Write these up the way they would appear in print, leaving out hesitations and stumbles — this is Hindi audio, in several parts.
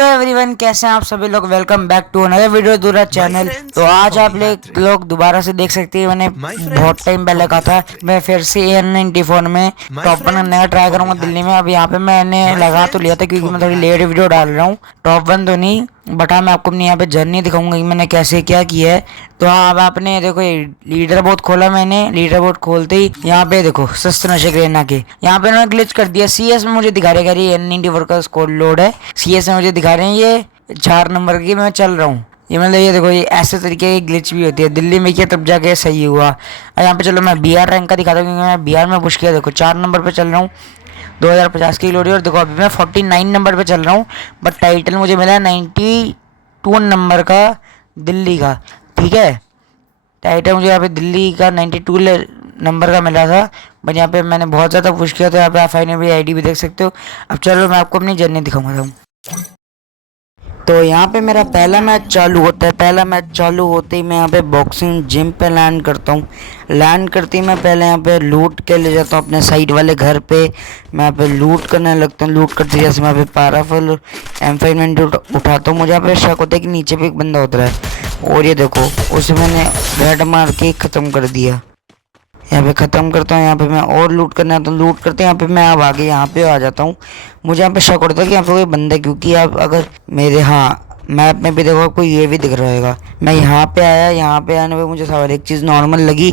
हेलो एवरीवन, कैसे हैं आप सभी लोग। Welcome back to another video दूरा चैनल। तो आज आप लोग दोबारा से देख सकते हैं। मैंने बहुत टाइम पहले कहा था मैं फिर से AN94 में टॉप 1 करने का ट्राई करूंगा दिल्ली में। अब यहाँ पे मैंने लगा तो लिया था क्योंकि मैं थोड़ी लेट वीडियो डाल रहा हूँ। टॉप 1 तो नहीं, बट हाँ मैं आपको अपनी यहाँ पे जर्नी दिखाऊंगा कि मैंने कैसे क्या किया है। तो हाँ, अब आपने देखो लीडर बोर्ड खोला। मैंने लीडर बोर्ड खोलते ही यहाँ पे देखो सस्त नशे करेना के यहाँ पे उन्होंने ग्लिच कर दिया। CS में मुझे दिखा रहे हैं N94 का स्कोर लोड है। CS में मुझे दिखा रहे हैं ये 4 नंबर की मैं चल रहा हूँ। ये मतलब ये देखो, ये ऐसे तरीके की ग्लिच भी होती है। दिल्ली में किया तब जाके सही हुआ। और यहाँ पे चलो मैं BR रैंक का दिखाता हूँ क्योंकि मैं BR में पुश किया। देखो 4 नंबर पे चल रहा हूँ, 2050 की लोडी। और देखो अभी मैं 49 नंबर पे चल रहा हूँ, बट टाइटल मुझे मिला 92 नंबर का दिल्ली का। ठीक है, टाइटल मुझे यहाँ पे दिल्ली का 92 नंबर का मिला था, बट यहाँ पे मैंने बहुत ज़्यादा पुश किया। तो यहाँ पे आप फाइनली ID भी देख सकते हो। अब चलो मैं आपको अपनी जर्नी दिखाऊंगा। तो यहाँ पे मेरा पहला मैच चालू होता है। पहला मैच चालू होते ही मैं यहाँ पे बॉक्सिंग जिम पे लैंड करता हूँ। लैंड करते ही मैं पहले यहाँ पे लूट के ले जाता हूँ अपने साइड वाले घर पे। मैं यहाँ पे लूट करने लगता हूँ। लूट करते जैसे मैं यहाँ पे पाराफुल M5 उठाता हूँ। मुझे यहाँ पे शक होता है कि नीचे भी एक बंदा उतरा है, और ये देखो उसे मैंने रेड मार के ख़त्म कर दिया। यहाँ पे ख़त्म करता हूँ। यहाँ पे मैं और लूट करने आता हूँ। लूट करते यहाँ पे मैं अब आगे यहाँ पे आ जाता हूँ। मुझे यहाँ पे शक होता है कि यहाँ पे कोई बंदा है, क्योंकि आप अगर मेरे मैप में भी देखो आपको ये भी दिख रहा होगा। मैं यहाँ पे आया, यहाँ पे आने पे मुझे हर एक चीज़ नॉर्मल लगी।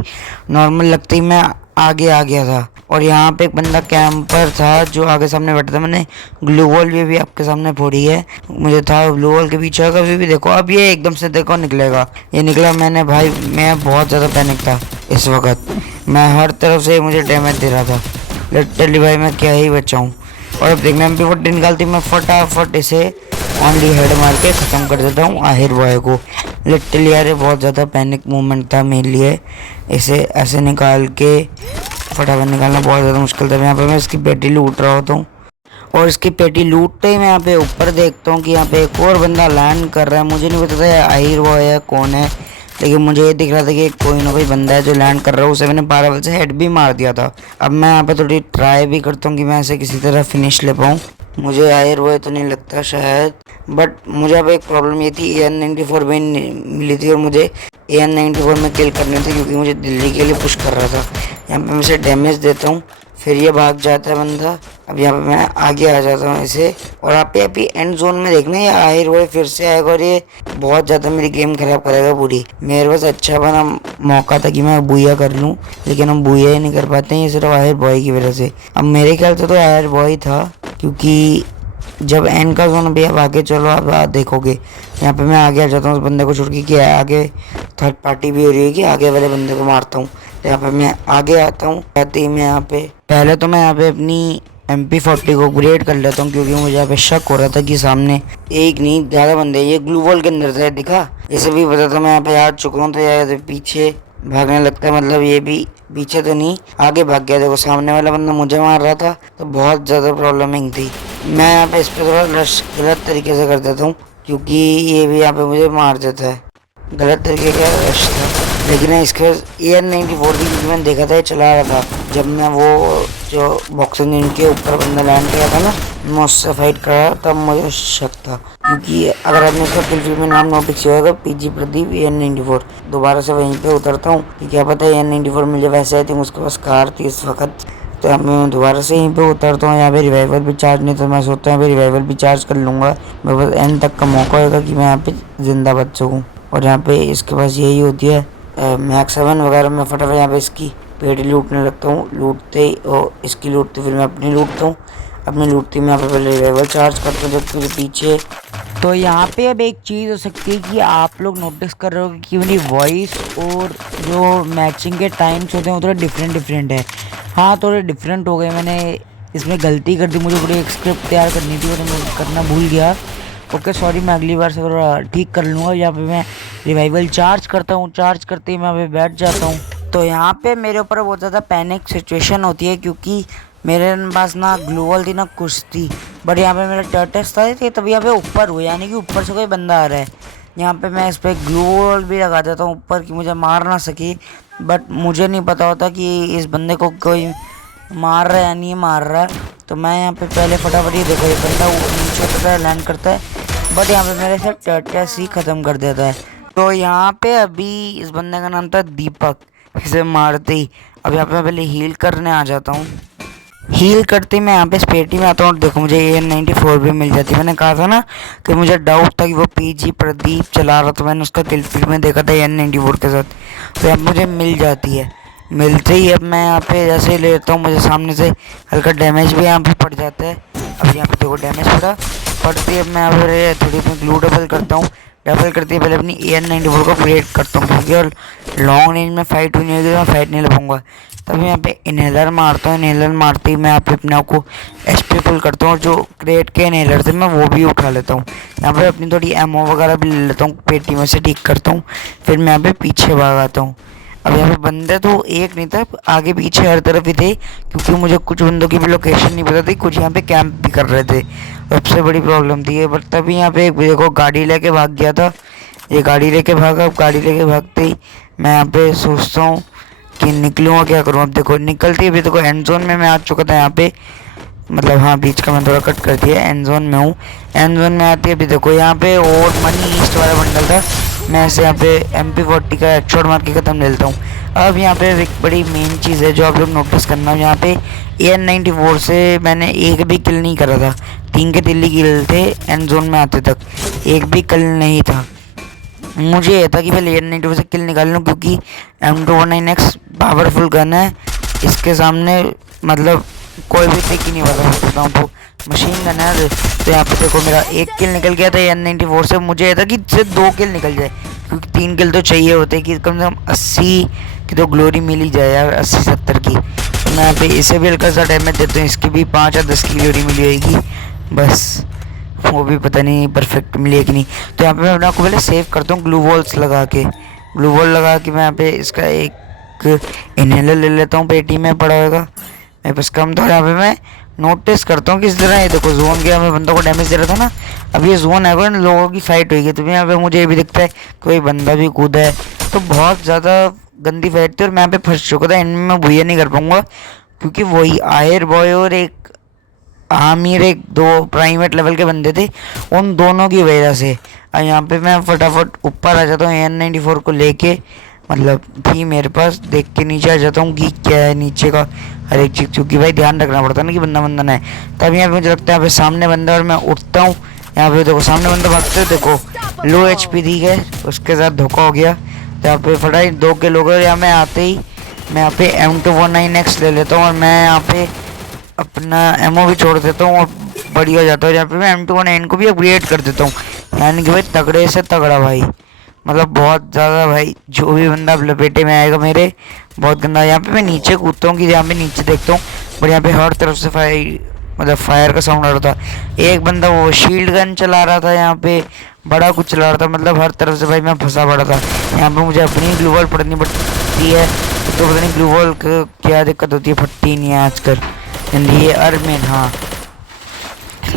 नॉर्मल लगते ही मैं आगे आ गया था, और यहाँ पे एक बंदा कैंपर था जो आगे सामने बैठा था। मैंने ग्लू वॉल भी आपके सामने फोड़ी है। मुझे था ग्लू वॉल के पीछे का भी देखो। अब ये एकदम से देखो निकलेगा, ये निकला। मैंने भाई मैं बहुत ज़्यादा पैनिक था इस वक्त। मैं हर तरफ से मुझे डैमेज दे रहा था लिटरली भाई, मैं क्या ही बचाऊँ। और अब देखना MP40 निकालती मैं फटाफट इसे ओनली हेड मार के ख़त्म कर देता हूँ आहिर बॉय को। लिटरली यार बहुत ज़्यादा पैनिक मोमेंट था मेरे लिए। इसे ऐसे निकाल के फटाफट निकालना बहुत ज़्यादा मुश्किल था। यहाँ पे मैं इसकी पेटी लूट रहा होता हूँ, और इसकी पेटी लूटते ही मैं यहाँ पे ऊपर देखता हूँ कि यहाँ पे एक और बंदा लैंड कर रहा है। मुझे नहीं पता था आहिर बॉय है कौन है, लेकिन मुझे ये दिख रहा था कि कोई ना कोई बंदा है जो लैंड कर रहा है। उसे मैंने पारावल से हेड भी मार दिया था। अब मैं यहाँ पे थोड़ी ट्राई भी करता हूँ कि मैं ऐसे किसी तरह फिनिश ले पाऊँ। मुझे आयर वो तो नहीं लगता शायद, बट मुझे अब एक प्रॉब्लम ये थी AN94 में मिली थी, और मुझे AN94 में किल करनी थी क्योंकि मुझे दिल्ली के लिए पुश कर रहा था। यहाँ पे मैं इसे डैमेज देता हूँ, फिर ये भाग जाता है बंदा। अब यहाँ पे मैं आगे आ जाता हूँ इसे, और आप पे अभी एंड जोन में देखना ये आहिर वो फिर से आएगा, और ये बहुत ज़्यादा मेरी गेम खराब करेगा पूरी। मेरे पास अच्छा बना मौका था कि मैं बुया कर लूँ, लेकिन हम बुया ही नहीं कर पाते हैं, ये सिर्फ आहिर बॉय की वजह से। अब मेरे ख्याल से तो आहिर बॉय था, क्योंकि जब एंड का जोन भी अब आगे चलो आप देखोगे। यहाँ पे मैं आगे आ जाता हूँ उस बंदे को छोड़ के, कि आगे थर्ड पार्टी भी हो रही है कि आगे वाले बंदे को मारता हूँ। तो यहाँ पे मैं आगे आता हूँ। आते ही मैं यहाँ पे पहले तो मैं यहाँ पे अपनी MP40 को अपग्रेड कर लेता हूँ, क्योंकि मुझे यहाँ पे शक हो रहा था कि सामने एक नहीं ज़्यादा बंदे। ये ग्लू वॉल के अंदर था दिखा, इसे भी पता था मैं यहाँ पे आ चुका हूँ। तो यार पीछे भागने लगता है, मतलब ये भी पीछे तो नहीं आगे भाग गया। देखो सामने वाला बंदा मुझे मार रहा था, तो बहुत ज़्यादा प्रॉब्लमिंग थी। मैं यहाँ पे इस पर थोड़ा रश गलत तरीके से कर देता हूँ, क्योंकि ये भी यहाँ पे मुझे मार देता है। गलत तरीके का रश था, लेकिन इसके AN94 की, क्योंकि मैंने देखा था ये चला रहा था। जब मैं वो जो बॉक्सिंग जिम के ऊपर बंदा लैंड किया था ना, मैं उससे फाइट कर रहा तब मुझे शक था, क्योंकि अगर आपने उसका किल में नाम नोटिस किया होगा PG प्रदीप AN94। दोबारा से वहीं पे उतरता हूँ कि क्या पता AN94 मुझे वैसे आई थी, उसके पास कार थी इस वक्त। तो अब मैं दोबारा से यहीं पे उतरता हूँ। यहाँ पे रिवाइवल भी चार्ज नहीं, तो मैं सोचता हूँ यहाँ पे रिवाइवल भी चार्ज कर लूँगा। मेरे पास एंड तक का मौका होगा कि मैं यहाँ पे ज़िंदा बच सकूँ। और यहाँ पे इसके पास यही होती है मैक्स 7 वगैरह। मैं फटाफट यहाँ पे इसकी पेटी लूटने लगता हूँ। लूटते ही और इसकी लूटते फिर मैं अपनी लूटता हूँ। अपनी लूटती मैं यहाँ पे पहले रिवाइवल चार्ज करता हूँ, जब फिर पीछे। तो यहाँ पे अब एक चीज़ हो सकती है कि आप लोग नोटिस कर रहे हो कि मेरी वॉइस और जो मैचिंग के टाइम्स होते हैं वो थोड़े डिफरेंट है। हाँ, थोड़े डिफरेंट हो गए। मैंने इसमें गलती कर दी, मुझे पूरी एक स्क्रिप्ट तैयार करनी थी और मैं करना भूल गया। ओके सॉरी, मैं अगली बार से थोड़ा ठीक कर लूँगा। यहाँ पे मैं रिवाइवल चार्ज करता हूँ, चार्ज करते ही मैं यहाँ पे बैठ जाता हूँ। तो यहाँ पे मेरे ऊपर बहुत ज़्यादा पैनिक सिचुएशन होती है, क्योंकि मेरे पास ना ग्लू वॉल थी ना कुछ थी, बट यहाँ पे मेरा टर्टस था। तभी यहाँ पे ऊपर हुआ, यानी कि ऊपर से कोई बंदा आ रहा है। यहाँ पे मैं इस पर ग्लू वॉल भी लगा देता हूँ ऊपर, कि मुझे मार ना सके। बट मुझे नहीं पता होता कि इस बंदे को कोई मार रहा है या नहीं मार रहा है। तो मैं यहाँ पे पहले फटाफट ये देखो, ये बंदा नीचे उतरता है, लैंड करता है, बट यहाँ पे मेरे से टर्टस ही ख़त्म कर देता है। तो यहाँ पे अभी इस बंदे का नाम था दीपक, इसे मारते ही अब यहाँ पे मैं पहले हील करने आ जाता हूँ। हील करते ही मैं यहाँ पे स्पेटी में आता हूँ और देखो मुझे AN94 भी मिल जाती है। मैंने कहा था ना कि मुझे डाउट था कि वो PG प्रदीप चला रहा था, मैंने उसका किल फीड में देखा था AN94 के साथ, तो यहाँ मुझे मिल जाती है। मिलते ही अब मैं यहाँ पे जैसे लेता हूँ, मुझे सामने से हल्का डैमेज भी यहाँ पे पड़ जाता है। अब यहाँ पे देखो डैमेज पड़ती है। अब मैं यहाँ पे थोड़ी अपनी ग्लू डबल करता हूँ। डबल करती है पहले अपनी AN94 को अपग्रेड करता हूँ, क्योंकि और लॉन्ग रेंज में फाइट हुई नहीं होगी तो मैं फाइट नहीं लगूंगा। तभी यहाँ पे इनहेलर मारता हूँ। इनहेलर मारते ही मैं यहाँ पे अपने आप को HP फुल करता हूँ और जो क्रेट के इनहेलर थे मैं वो भी उठा लेता हूँ। यहाँ पे अपनी थोड़ी एमओ वगैरह भी ले लेता हूँ, पेटी में से ठीक करता हूँ, फिर मैं यहाँ पे पीछे भाग आता हूँ। अब यहाँ पे बंदे तो एक नहीं था, आगे पीछे हर तरफ ही थे, क्योंकि मुझे कुछ बंदों की भी लोकेशन नहीं पता थी, कुछ यहाँ पे कैंप भी कर रहे थे। सबसे बड़ी प्रॉब्लम थी ये। बट तभी यहाँ पे एक देखो गाड़ी लेके भाग गया था, ये गाड़ी लेके भागा। अब गाड़ी लेके भागते ही मैं यहाँ पे सोचता हूँ कि निकलूँगा क्या करूँ। अब देखो निकलती अभी देखो एंड जोन में मैं आ चुका था यहाँ पे, मतलब हाँ बीच का मैं थोड़ा कट कर दिया, एंड जोन में हूँ। एंड जोन में आती है अभी देखो यहाँ पे और मनी ईस्ट वाला बंडल था, मैं ऐसे यहाँ पे MP40 का हेडशॉट मार के ख़त्म ले लेता हूँ। अब यहाँ पे एक बड़ी मेन चीज़ है जो आप लोग नोटिस करना, यहाँ पे AN94 से मैंने एक भी किल नहीं करा था, 3 के 3 किल थे एंड जोन में आते तक, एक भी किल नहीं था। मुझे ये था कि पहले AN94 से किल निकाल लूँ, क्योंकि M219X पावरफुल गन है, इसके सामने मतलब कोई भी ट्रिक ही नहीं बता सकता हूँ, तो मशीन गन है। तो यहाँ पे देखो मेरा एक किल निकल गया था AN94 से। मुझे ये था कि सिर्फ 2 किल निकल जाए, क्योंकि 3 किल तो चाहिए होते कि कम से कम 80 की तो ग्लोरी मिल ही जाए यार, 80-70 की। तो मैं यहाँ पे इसे भी हल्का सा डैमेज देता हूँ, इसकी भी 5 या 10 की ग्लोरी मिली होगी बस, वो भी पता नहीं परफेक्ट मिली है कि नहीं। तो यहाँ पे मैं अपने आपको पहले सेव करता हूँ ग्लू वॉल्स लगा के। ग्लू वॉल लगा के मैं यहाँ पे इसका एक इनहेलर ले लेता हूँ, पेटी में पड़ा होगा मेरे पास कम। तो यहाँ पे मैं नोटिस करता हूँ किस तरह ये देखो जोन गया, मैं बंदों को डैमेज दे रहा था ना, अब ये जोन है इन लोगों की फाइट हुई है। तो यहाँ पे मुझे ये भी दिखता है कोई बंदा भी कूदा है, तो बहुत ज़्यादा गंदी फाइट थी और मैं यहाँ पे फंस चुका था। इनमें मैं भूया नहीं कर पाऊँगा, क्योंकि वही आयर बॉय और एक आमिर, एक 2 प्राइवेट लेवल के बंदे थे, उन दोनों की वजह से। और यहाँ पे मैं फटाफट ऊपर आ जाता हूँ AN94 को लेके, मतलब थी मेरे पास, देख के नीचे आ जाता हूँ कि क्या है नीचे का हर एक चीज़, क्योंकि भाई ध्यान रखना पड़ता है ना कि बंदा बंदा ना है। तब यहाँ पे मुझे लगता है यहाँ पे सामने बंदा, और मैं उठता हूँ यहाँ पे देखो सामने बंदा भागते हो, देखो लो HP दी गए, उसके साथ धोखा हो गया। तो यहाँ पे फटाई 2 के लोग, यहाँ मैं आते ही मैं यहाँ पे M219X ले लेता हूँ और मैं यहाँ पे अपना एमओ भी छोड़ देता हूँ और बढ़िया हो जाता है। यहाँ पे मैं M219 को भी अपग्रेड कर देता हूँ, यानी कि भाई तगड़े से तगड़ा भाई, मतलब बहुत ज़्यादा भाई। जो भी बंदा लपेटे में आएगा मेरे, बहुत गंदा। यहाँ पे मैं नीचे कूदता हूँ कि यहाँ पे नीचे देखता हूँ, बट यहाँ पे हर तरफ से फायर का साउंड आ रहा था। एक बंदा वो शील्ड गन चला रहा था, यहाँ पे बड़ा कुछ चला रहा था, मतलब हर तरफ से भाई मैं फंसा पड़ा था। यहाँ पे मुझे अपनी ग्लू वॉल पड़नी पड़ती है, तो पता नहीं ग्लू वॉल क्या दिक्कत होती है, फटती नहीं है आजकल ये अर्मिन। हाँ,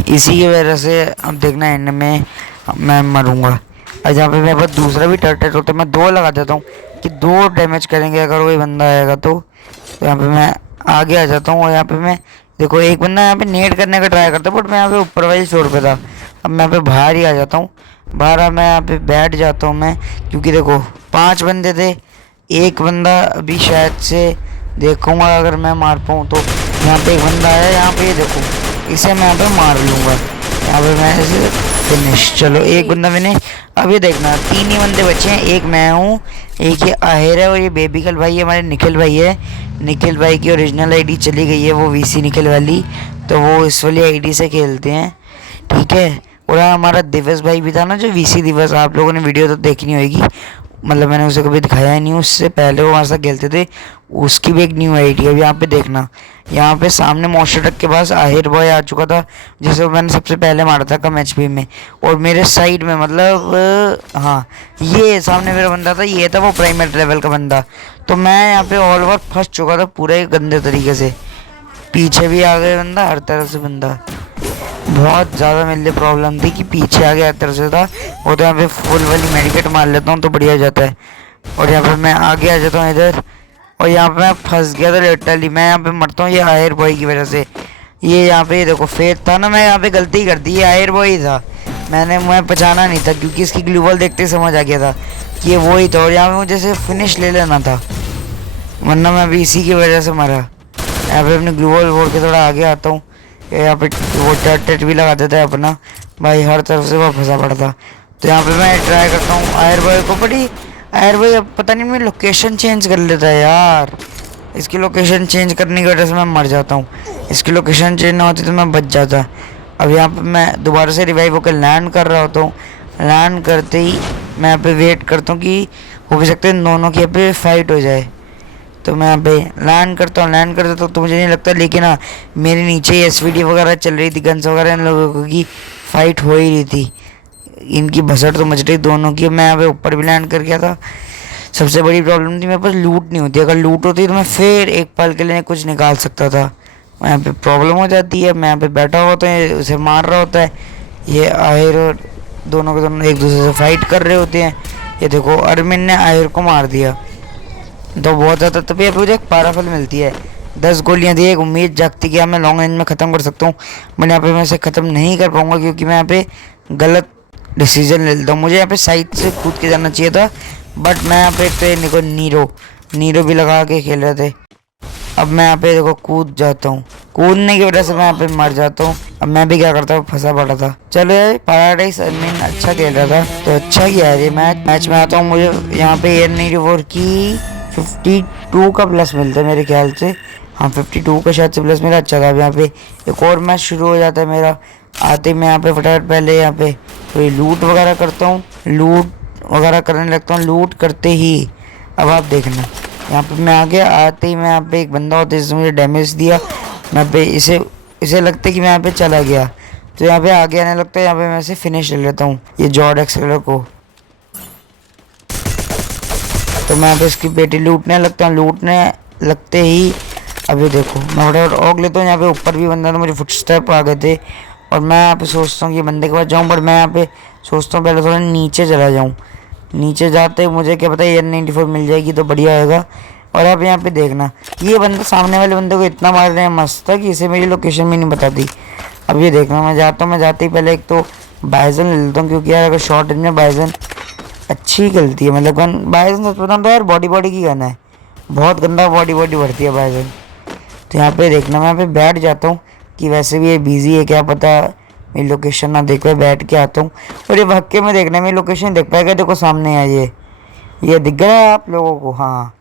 इसी की वजह से अब देखना एंड में मैं मरूंगा। और यहाँ पे मेरे पास दूसरा भी टर्टल होता है, मैं 2 लगा देता हूँ कि 2 डैमेज करेंगे अगर कोई बंदा आएगा तो। यहाँ पे मैं आगे आ जाता हूँ और यहाँ पे मैं देखो एक बंदा यहाँ पे नेट करने का ट्राई करता है, बट मैं यहाँ पे ऊपर वाले फ्लोर पे था। अब मैं यहाँ पे बाहर ही आ जाता हूँ, बाहर मैं यहाँ पे बैठ जाता हूँ मैं, क्योंकि देखो 5 बंदे थे, एक बंदा अभी शायद से देखूँगा अगर मैं मार पाऊँ तो। यहाँ पे एक बंदा है, यहाँ पे देखो इसे मैं यहाँ पे मार लूँगा, यहाँ पे मैं इसे फिनिश। चलो एक बंदा मैंने, अब ये देखना 3 ही बंदे बचे हैं, एक मैं हूँ, एक ये आहेर है और ये बेबीकल भाई है, हमारे निखिल भाई है। निखिल भाई की ओरिजिनल आईडी चली गई है, वो VC निखिल वाली, तो वो इस वाली आईडी से खेलते हैं, ठीक है। और हमारा दिवस भाई भी था ना, जो VC दिवस, आप लोगों ने वीडियो तो देखनी होगी, मतलब मैंने उसे कभी दिखाया नहीं, उससे पहले वो हमारे साथ खेलते थे, उसकी भी एक न्यू आईडी है। अब यहाँ पे देखना, यहाँ पे सामने मोस्टर टक के पास आहिर बॉय आ चुका था, जिसे मैंने सबसे पहले मारा था कम HP में। और मेरे साइड में मतलब हाँ, ये सामने मेरा बंदा था, ये था वो प्राइमेट लेवल का बंदा। तो मैं यहाँ पे ऑल ओवर फंस चुका था पूरे गंदे तरीके से, पीछे भी आ गए बंदा, हर तरफ से बंदा। बहुत ज़्यादा मेरे लिए प्रॉब्लम थी कि पीछे आ गया हर तरफ से था। वो तो यहाँ पे फुल वाली मेडिकेट मार लेता हूँ तो बढ़िया हो जाता है। और यहाँ पे मैं आगे आ जाता हूँ इधर, और यहाँ पे मैं फंस गया था लिटरली, मैं यहाँ पे मरता हूँ ये आयर बॉय की वजह से। ये यहाँ पे देखो फेट था ना, मैं यहाँ पे गलती कर दी, ये आयर बॉय था, मैं पहचाना नहीं था क्योंकि इसकी ग्लू वॉल देखते ही समझ आ गया था कि ये वही था, और यहाँ पे मुझे सिर्फ फिनिश ले लेना था, वरना मैं अभी इसी की वजह से मरा। यहाँ पे अपनी ग्लू वॉल फोड़ के थोड़ा आगे आता हूँ। यहाँ पे वो टेट भी लगा देता है अपना भाई, हर तरफ से वो फंसा पड़ा था। तो यहाँ पे मैं ट्राई करता हूँ आयर बॉय को, बड़ी आयर बॉय अब पता नहीं मेरी लोकेशन चेंज कर लेता है यार। इसकी लोकेशन चेंज करने की वजह से मैं मर जाता हूँ। इसकी लोकेशन चेंज ना होती तो मैं बच जाता। अब यहाँ पे मैं दोबारा से रिवाइव होकर लैंड कर रहा होता हूँ। लैंड करते ही मैं यहाँ पे वेट करता हूँ कि हो भी सकता है दोनों की यहाँ पे फाइट हो जाए। तो मैं यहाँ पे लैंड करता हूँ, लैंड करता तो मुझे नहीं लगता, लेकिन हाँ मेरे नीचे एसवीडी वगैरह चल रही थी, गन्स वगैरह, इन लोगों की फाइट हो ही रही थी। इनकी भसड़ तो मच रही दोनों की। मैं यहाँ पे ऊपर भी लैंड कर गया था। सबसे बड़ी प्रॉब्लम थी मेरे पास लूट नहीं होती, अगर लूट होती तो मैं फिर एक पल के लिए कुछ निकाल सकता था। यहाँ पे प्रॉब्लम हो जाती है। मैं यहाँ पे बैठा होता है, उसे मार रहा होता है, ये आहिर और दोनों के दोनों एक दूसरे से फाइट कर रहे होते हैं। ये देखो अरमिन ने आहिर को मार दिया, तो बहुत ज़्यादा तभी अभी मुझे एक पाराफल मिलती है। 10 गोलियां दी, एक उम्मीद जागती कि मैं लॉन्ग रेंज में ख़त्म कर सकता हूँ। मैंने यहाँ पे मैं इसे ख़त्म नहीं कर पाऊँगा क्योंकि मैं यहाँ पे गलत डिसीजन ले लेता हूँ। मुझे यहाँ पे साइड से कूद के जाना चाहिए था, बट मैं यहाँ पे देखो नीरो भी लगा के खेल रहे थे। अब मैं यहाँ पे देखो कूद जाता हूँ, कूदने की वजह से मैं यहाँ पे मर जाता हूँ। अब मैं भी क्या करता हूँ, फंसा पड़ा था। चलो यार पैराडाइज अरमिन अच्छा खेल रहा था, तो अच्छा किया है ये मैच में आता हूँ। मुझे यहाँ पे एयर 94 की 52 का प्लस मिलता है मेरे ख्याल से, हाँ 52 का शायद से प्लस मेरा अच्छा था। अब यहाँ पे एक और मैच शुरू हो जाता है मेरा। आते मैं यहाँ पे फटाफट पहले यहाँ पे तो लूट वगैरह करता हूँ, लूट वगैरह करने लगता हूँ। लूट करते ही अब आप देखना यहाँ पे मैं आ गया। आते ही मैं यहाँ पे एक बंदा होता है जिसने मुझे डैमेज दिया। मैं पे इसे लगता है कि मैं यहाँ पे चला गया, तो यहाँ पे आगे आने लगता है। यहाँ पे मैं इसे फिनिश ले लेता हूँ, ये जॉर्ड एक्सेलर को। तो मैं यहाँ पे इसकी पेटी लूटने लगता हूँ। लूटने लगते ही अभी देखो मैं फटाफट ऑग लेता हूँ। यहाँ पे ऊपर भी बंदा था, मुझे फुटस्टेप आ गए थे और मैं यहाँ पे सोचता हूँ कि बंदे के पास जाऊँ, बट मैं यहाँ पे सोचता हूँ पहले थोड़ा नीचे चला जाऊँ। नीचे जाते मुझे क्या पता एयर 94 मिल जाएगी तो बढ़िया होगा। और अब यहाँ पे देखना ये बंदा सामने वाले बंदे को इतना मार रहे हैं मस्त था कि इसे मेरी लोकेशन भी नहीं बताती। अब ये देखना मैं जाता हूँ, मैं जाते ही पहले एक तो बाइजन ले लेता हूँ, क्योंकि यार अगर शॉर्ट रेंज में बाइजन अच्छी गलती है। मतलब गन बाइजन सच बताऊँ तो यार बॉडी की गन है, बहुत गंदा बॉडी बढ़ती है बाइजन। तो यहाँ पे देखना मैं यहाँ पे बैठ जाता हूँ कि वैसे भी ये बिजी है, क्या पता मेरी लोकेशन ना देख पाए। बैठ के आता हूँ और ये भाग के मैं देखना मेरी लोकेशन देख पाएगा। देखो सामने है ये दिख गया है आप लोगों को, हाँ।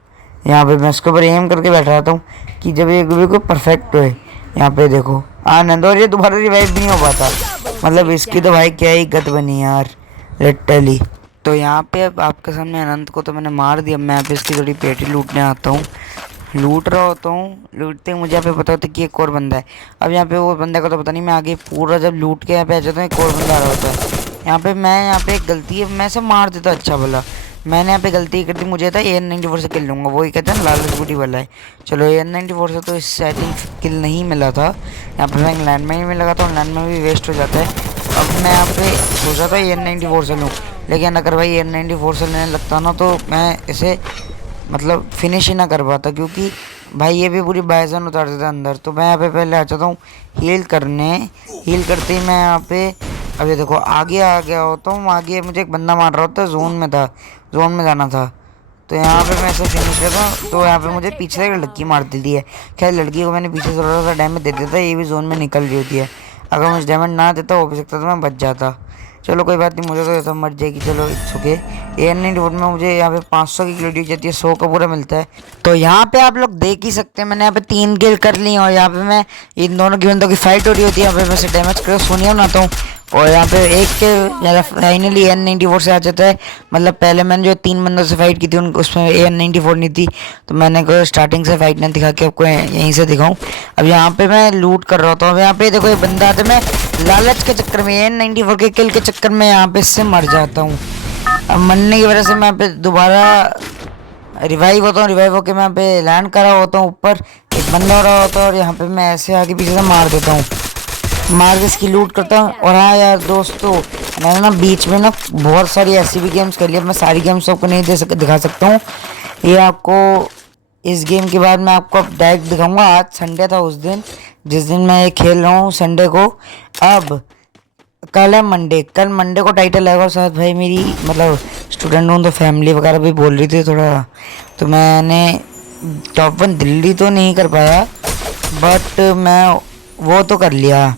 यहाँ पे मैं उसके ऊपर एम करके बैठा रहता हूँ कि जब ये बिल्कुल परफेक्ट हो। यहाँ पे देखो आनंद, और ये दोबारा रिवाइव भी नहीं हो पाता। मतलब इसकी तो भाई क्या ही गत बनी यार लिटरली। तो यहाँ पे अब आपके सामने अनंत को तो मैंने मार दिया। मैं यहाँ पे इसकी थोड़ी पेटी लूटने आता हूँ, लूट रहा होता हूँ। लूटते मुझे यहाँ पे पता होता है कि एक और बंदा है। अब यहाँ पे वो बंदे का तो पता नहीं, मैं आगे पूरा जब लूट के यहाँ पे आ जाता हूँ एक और बंदा आ रहा होता है। यहाँ पे एक गलती है, मैं से मार देता अच्छा भला। मैंने यहाँ पे गलती कर दी, मुझे था एयर 94 से किल लूँगा, वही कहते हैं लालच बूटी वाला है। चलो एयर 94 से तो इससे आई थिंक किल नहीं मिला था। यहाँ पे मैं लैंडमाइन में लगा था और लैंडमाइन भी वेस्ट हो जाता है। अब मैं यहाँ पे सोचा था एयर 94 से लूँ, लेकिन अगर भाई एयर 94 से लेने लगता ना तो मैं इसे मतलब फिनिश ही ना कर पाता, क्योंकि भाई ये भी पूरी बाइजन उतार देता अंदर। तो मैं यहाँ पे पहले आ जाता हूँ हील करने। हील करते ही मैं यहाँ पे अभी देखो आगे आ गया होता हूँ। आगे मुझे एक बंदा मार रहा होता है, जोन में था, जोन में जाना था। तो यहाँ पे मैं ऐसे फिनिश करता हूँ। तो यहाँ पे मुझे पीछे से एक लड़की मार देती है। खैर लड़की को मैंने पीछे से थोड़ा सा डैमेज दे देता, ये भी जोन में निकल रही होती है। अगर मुझे डैमेज ना देता हो भी सकता तो मैं बच जाता। चलो कोई बात नहीं, मुझे तो ऐसा मर जाएगी। चलो इट्स ओके। एयर 94 में मुझे यहाँ पे 500 की क्रेडिट जाती है, 100 का पूरा मिलता है। तो यहाँ पे आप लोग देख ही सकते हैं मैंने यहाँ पे 3 किल कर ली। और यहाँ पे मैं इन दोनों की बंदों की फाइट हो रही होती है। यहाँ पे मैं से डैमेज कर सोनिया बनाता हूँ और यहाँ पे एक के फाइनली एयर 94 से आ जाता है। मतलब पहले मैंने जो 3 बंदों से फाइट की थी उसमें एयर 94 नहीं थी, तो मैंने को स्टार्टिंग से फाइट नहीं दिखा के आपको यहीं से दिखाऊं। अब यहाँ पे मैं लूट कर रहा था। यहाँ पे देखो ये बंदा आता है, मैं लालच के चक्कर में एयर 94 के किल के चक्कर में यहाँ पे इससे मर जाता हूँ। अब मरने की वजह से मैं यहाँ पे दोबारा रिवाइव होता हूँ। रिवाइव होकर मैं यहाँ पे लैंड करा होता हूँ, ऊपर एक बंदा हो रहा होता है और यहाँ पे मैं ऐसे आगे पीछे से मार देता हूँ, मार के इसकी लूट करता हूँ। और हाँ यार दोस्तों, मैंने ना बीच में ना बहुत सारी ऐसी भी गेम्स कर ली। अब मैं सारी गेम्स आपको नहीं दिखा सकता हूँ। ये आपको इस गेम के बाद मैं आपको डायरेक्ट दिखाऊंगा। आज संडे था उस दिन जिस दिन मैं ये खेल रहा हूँ संडे को। अब कल है मंडे, कल मंडे को टाइटल आएगा। साथ भाई मेरी मतलब स्टूडेंट हूँ तो फैमिली वगैरह भी बोल रही थी थोड़ा, तो मैंने टॉप 1 दिल्ली तो नहीं कर पाया, बट मैं वो तो कर लिया,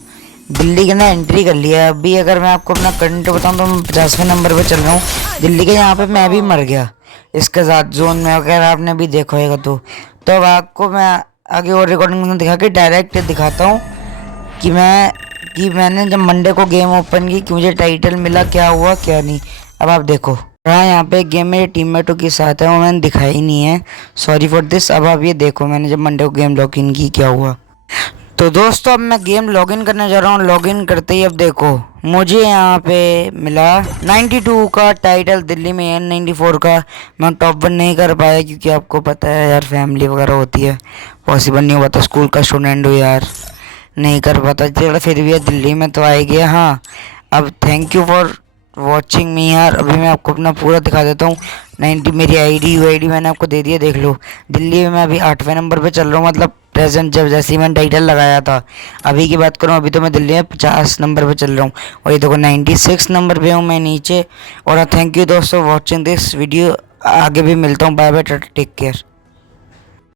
दिल्ली के ना एंट्री कर लिया। अभी अगर मैं आपको अपना करंट बताऊँ तो मैं 50वें नंबर पे चल रहा हूँ दिल्ली के। यहाँ पे मैं भी मर गया इसके साथ जोन में, अगर आपने भी देखा होगा तो अब आपको मैं आगे और रिकॉर्डिंग में दिखा के डायरेक्ट दिखाता हूँ कि मैंने जब मंडे को गेम ओपन की कि मुझे टाइटल मिला, क्या हुआ क्या नहीं। अब आप देखो, हाँ यहाँ पे गेम मेरे टीममेटों के साथ है, वो मैंने दिखाया ही नहीं है, सॉरी फॉर दिस। अब आप ये देखो मैंने जब मंडे को गेम लॉग इन की क्या हुआ। तो दोस्तों अब मैं गेम लॉगिन करने जा रहा हूँ। लॉगिन करते ही अब देखो मुझे यहाँ पे मिला 92 का टाइटल, दिल्ली में N94 का। मैं टॉप 1 नहीं कर पाया क्योंकि आपको पता है यार फैमिली वगैरह होती है, पॉसिबल नहीं हुआ था, स्कूल का स्टूडेंट हो यार, नहीं कर पाता। चलो फिर भी दिल्ली में तो आ गया। हाँ अब थैंक यू फॉर वॉचिंग मी यार। अभी मैं आपको अपना पूरा दिखा देता हूँ। 90 मेरी आईडी मैंने आपको दे दिया, देख लो। दिल्ली में मैं अभी 8वें नंबर पे चल रहा हूँ, मतलब प्रेजेंट जब जैसे ही मैंने टाइटल लगाया था। अभी की बात करूँ, अभी तो मैं दिल्ली में 50 नंबर पे चल रहा हूँ, और ये देखो 96 नंबर पे हूँ मैं नीचे। और थैंक यू दोस्तों वॉचिंग दिस वीडियो। आगे भी मिलता हूँ, बाय बाय, टेक केयर।